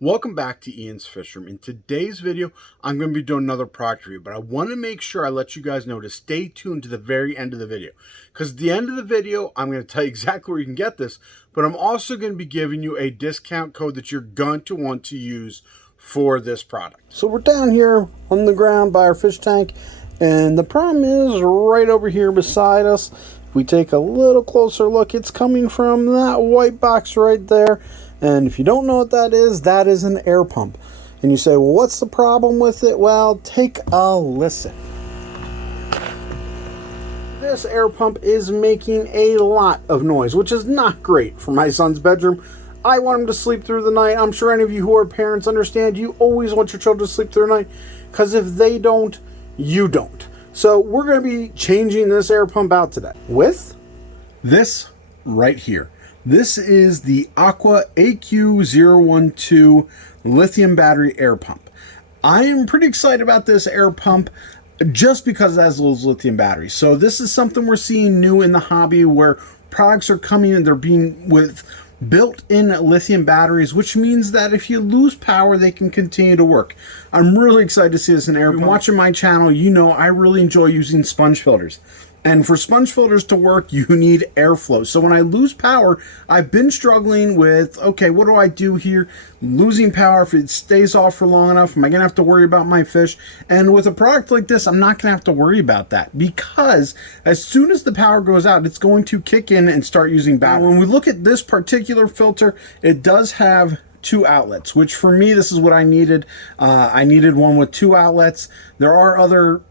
Welcome back to Ian's Fish Room. In today's video, I'm going to be doing another product review, but I want to make sure I let you guys know to stay tuned to the very end of the video. Because at the end of the video, I'm going to tell you exactly where you can get this, but I'm also going to be giving you a discount code that you're going to want to use for this product. So we're down here on the ground by our fish tank, and the problem is right over here beside us. If we take a little closer look, it's coming from that white box right there. And if you don't know what that is an air pump. And you say, well, what's the problem with it? Well, take a listen. This air pump is making a lot of noise, which is not great for my son's bedroom. I want him to sleep through the night. I'm sure any of you who are parents understand you always want your children to sleep through the night, because if they don't, you don't. So we're going to be changing this air pump out today with this right here. This is the AQQA AQ012 lithium battery air pump. I am pretty excited about this air pump just because it has those lithium batteries. So this is something we're seeing new in the hobby, where products are coming and they're being with built-in lithium batteries, which means that if you lose power, they can continue to work. I'm really excited to see this in air pump. Watching my channel, you know I really enjoy using sponge filters. And for sponge filters to work, you need airflow. So when I lose power, I've been struggling with, okay, what do I do here? Losing power, if it stays off for long enough, am I going to have to worry about my fish? And with a product like this, I'm not going to have to worry about that, because as soon as the power goes out, it's going to kick in and start using battery. When we look at this particular filter, it does have 2 outlets, which for me, this is what I needed. I needed one with 2 outlets. There are other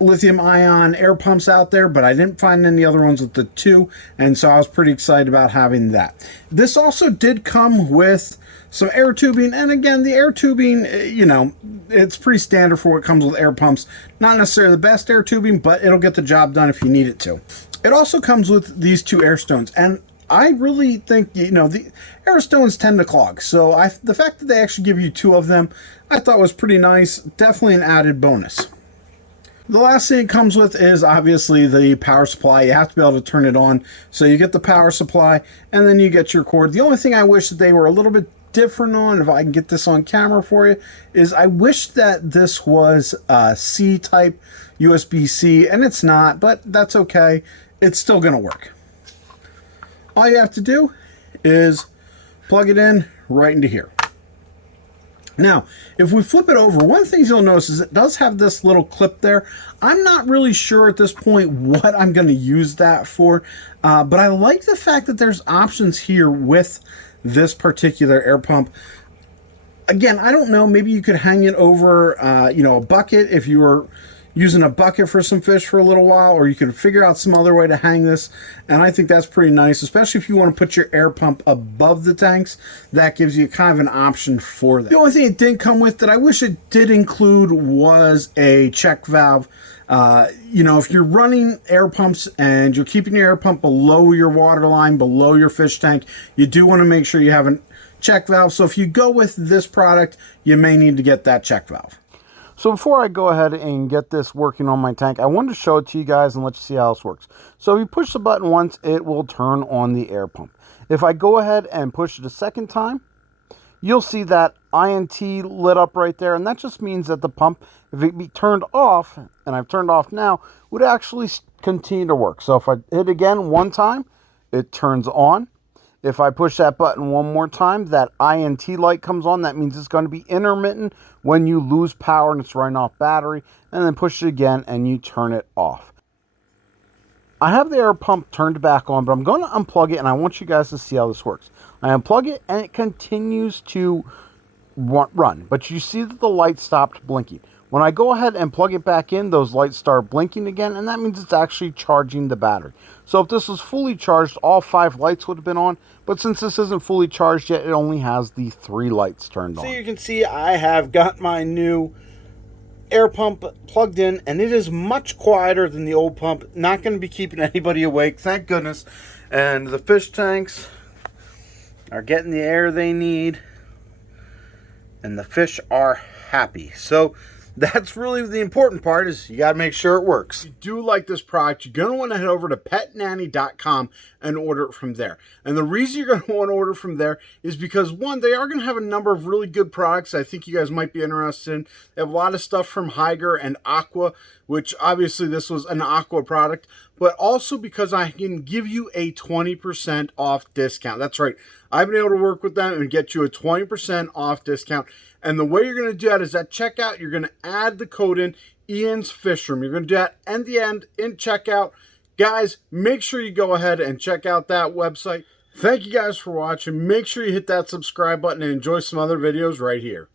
lithium ion air pumps out there, but I didn't find any other ones with the 2, and so I was pretty excited about having that. This also did come with some air tubing, and again, the air tubing, you know, it's pretty standard for what comes with air pumps. Not necessarily the best air tubing, but it'll get the job done if you need it to. It also comes with these 2 air stones, and I really think, you know, the air stones tend to clog, so the fact that they actually give you 2 of them, I thought was pretty nice. Definitely an added bonus. The last thing it comes with is obviously the power supply. You have to be able to turn it on. So you get the power supply and then you get your cord. The only thing I wish that they were a little bit different on, if I can get this on camera for you, is I wish that this was a C-type USB-C, and it's not, but that's okay. It's still going to work. All you have to do is plug it in right into here. Now, if we flip it over, one of the things you'll notice is it does have this little clip there. I'm not really sure at this point what I'm going to use that for, but I like the fact that there's options here with this particular air pump. Again, I don't know, maybe you could hang it over, you know, a bucket if you were using a bucket for some fish for a little while, or you could figure out some other way to hang this, and I think that's pretty nice, especially if you want to put your air pump above the tanks. That gives you kind of an option for that. The only thing it didn't come with that I wish it did include was a check valve. You know, if you're running air pumps and you're keeping your air pump below your water line, below your fish tank, you do want to make sure you have a check valve. So if you go with this product, you may need to get that check valve. So before I go ahead and get this working on my tank, I wanted to show it to you guys and let you see how this works. So if you push the button once, it will turn on the air pump. If I go ahead and push it a second time, you'll see that INT lit up right there, and that just means that the pump, if it be turned off, and I've turned off now, would actually continue to work. So if I hit again one time, it turns on. If I push that button one more time, that INT light comes on. That means it's going to be intermittent when you lose power and it's running off battery. And then push it again and you turn it off. I have the air pump turned back on, but I'm going to unplug it and I want you guys to see how this works. I unplug it and it continues to run, but you see that the light stopped blinking. When I go ahead and plug it back in, those lights start blinking again, and that means it's actually charging the battery. So if this was fully charged, all 5 lights would have been on, but since this isn't fully charged yet, it only has the 3 lights turned on. So you can see I have got my new air pump plugged in, and it is much quieter than the old pump. Not going to be keeping anybody awake, thank goodness. And the fish tanks are getting the air they need, and the fish are happy. So That's really the important part, is you got to make sure it works. If you do like this product, you're going to want to head over to PetNanny.com and order it from there. And the reason you're going to want to order from there is because, one, they are going to have a number of really good products I think you guys might be interested in. They have a lot of stuff from Hygger and AQQA, which obviously this was an AQQA product, but also because I can give you a 20% off discount. That's right. I've been able to work with them and get you a 20% off discount. And the way you're going to do that is at checkout, you're going to add the code in Ian's Fish Room. You're going to do that at the end in checkout. Guys, make sure you go ahead and check out that website. Thank you guys for watching. Make sure you hit that subscribe button and enjoy some other videos right here.